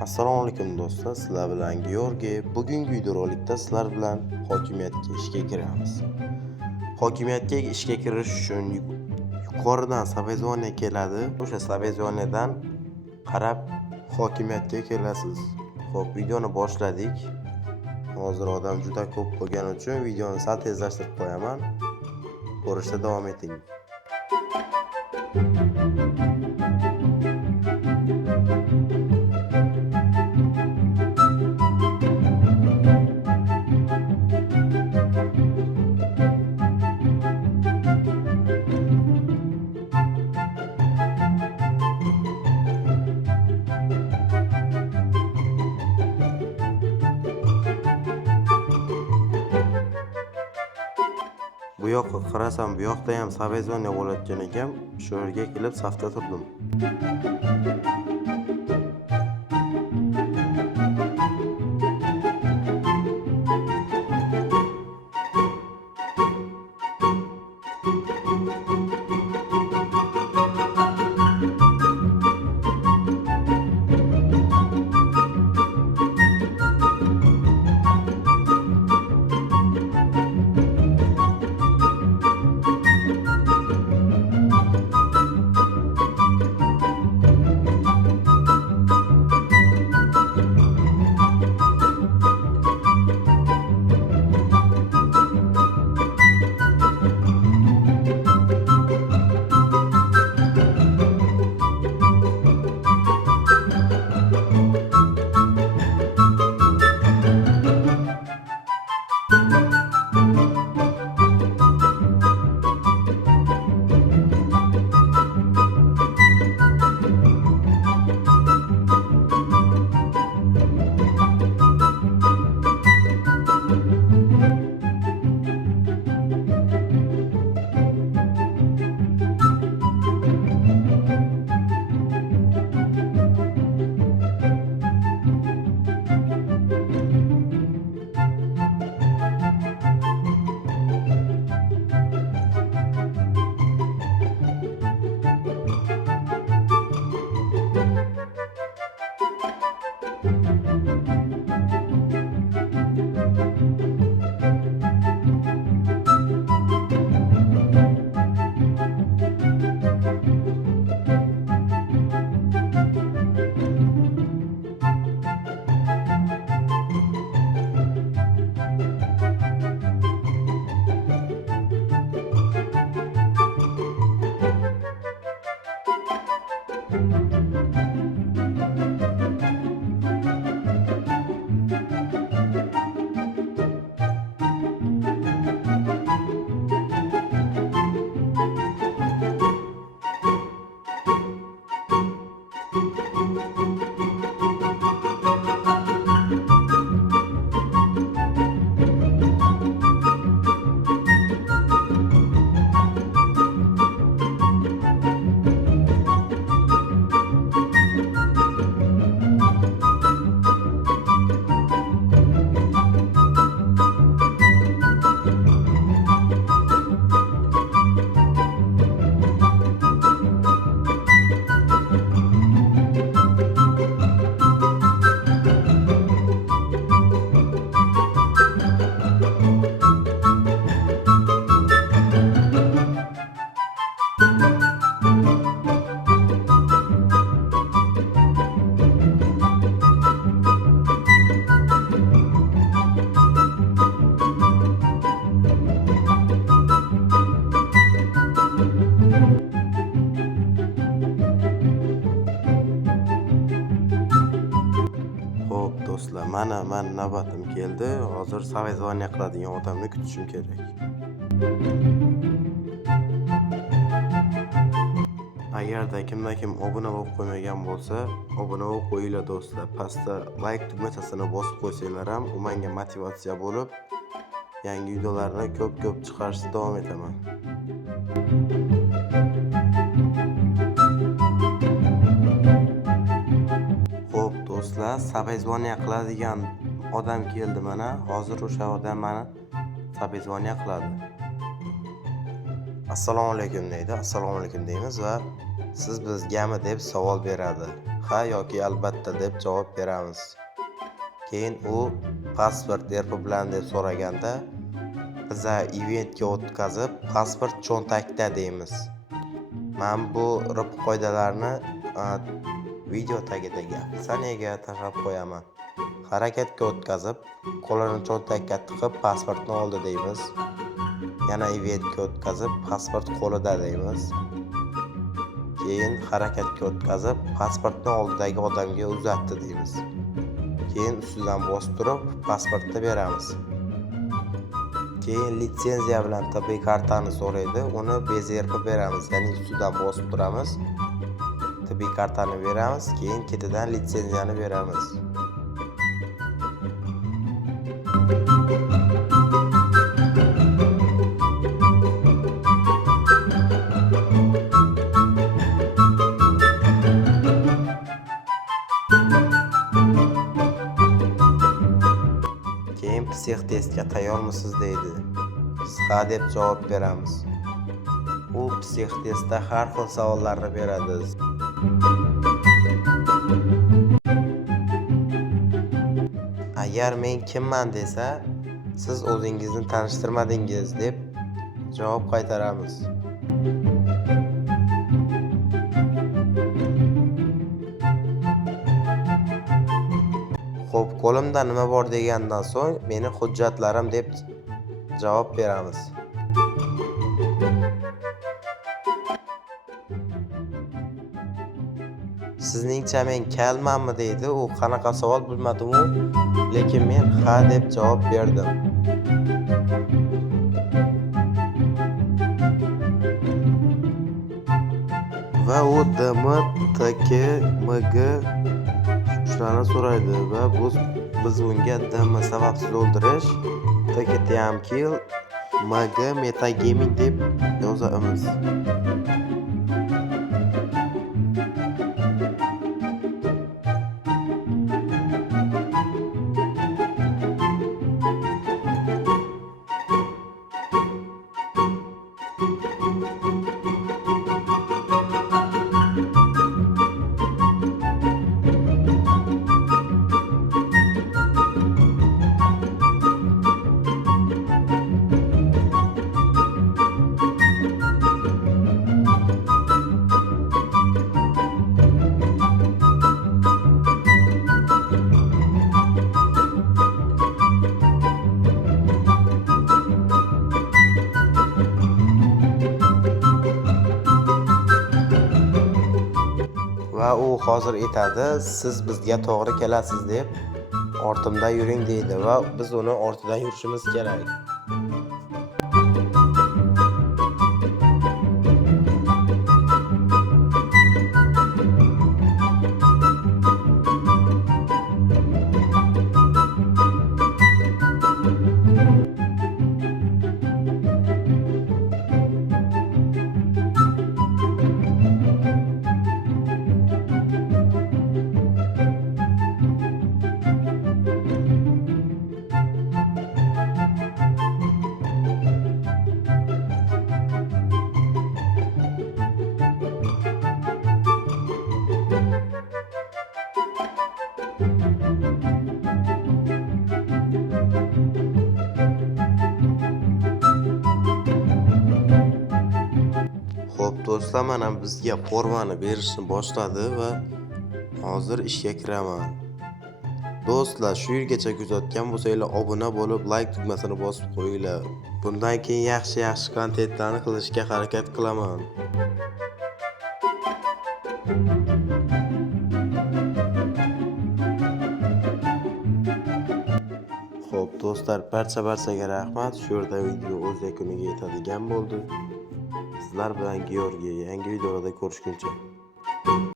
Assalomu alaykum do'stlar, sizlar bilan Georgiy. Bugungi videorolikda sizlar bilan hokimiyatga ishga kiramiz. Hokimiyatga ishga kirish uchun yuqoridan sovezoniya keladi. O'sha sovezoniyadan qarab hokimiyatga kelasiz. Xo'p, videoni boshladik. Hozir odam juda ko'p bo'lgani uchun videoni sal tezlashtirib qo'yaman. Ko'rishda davom eting. Bu yoqqa qarasam, bu yoqda ham sovezoniya bo'layotgan ekan. Shu yerga kelib safda turdim. Do'stlar, mana navbatim keldi. Hozir sovezoniya qiladigan odamni kutishim kerak. Agarda kim obuna bo'lib qo'ymagan bo'lsa, obuna bo'lib qo'yinglar do'stlar. Pastda like tugmachasini bosib qo'ysanglar ham u menga motivatsiya bo'lib, yangi videolarni ko'p chiqarishda davom etaman. Do'stlar, sovezoniya qiladigan odam keldi mana. Hozir o'sha odam meni sovezoniya qiladi. Assalomu alaykum deydi. Assalomu alaykum deymiz va siz bizgami deb savol beradi. ha yoki albatta deb javob beramiz. Keyin u pasport erpi bilan deb so'raganda biza eventga o'tkazib pasport cho'ntakda deymiz. Men bu qoidalarni video tagidagi opsiyaga tashlab qo'yaman. Harakatga o'tkazib, qo'lini cho'ntakka tiqib pasportni oldi deymiz. Yana eventga o'tkazib, pasport qo'lida deymiz. Keyin harakatga o'tkazib, pasportni oldidagi odamga uzatdi deymiz. Keyin ustidan bosib turib, pasportni beramiz. Keyin litsenziya bilan tibbiy kartani so'raydi, uni bezerib beramiz, ya'ni ustidan bosib turamiz. Tibbiy kartani beramiz, keyin ketidan litsenziyani beramiz. Keyin psixtestga tayyormisiz deydi. Biz ha deb javob beramiz. U psixtestda har xil savollarni beradi. Agar men kimman desa, siz o'zingizni tanishtirmadingiz deb javob qaytaramiz. Xo'p, qo'limda nima bor degandan so'ng meni hujjatlarim deb javob beramiz. Sizningcha men kalmanmi deydi. U qanaqa savol bilmadim-u, lekin men ha deb javob berdim. Va u DM, TK, MG shularni so'raydi va biz unga DM sababsiz o'ldirish, TK Tiam Kill, MG Metagaming deb yozamiz. Va u hozir aytadi, siz bizga to'g'ri kelasiz deb ortimda yuring deydi va biz uni ortidan yurishimiz kerak. Xo'p do'stlar, mana bizga formani berishni boshladi va hozir ishga kiraman. Do'stlar, shu yergacha kuzatgan bo'lsanglar, obuna bo'lib, like tugmasini bosib qo'yinglar. Bundan keyin yaxshi kontentlarni qilishga harakat qilaman. Xo'p do'stlar, barchaga rahmat. Shu yerda video o'z yakuniga yetadigan bo'ldi. Sizlar bilan Georgiy yangi videoda ko'rishguncha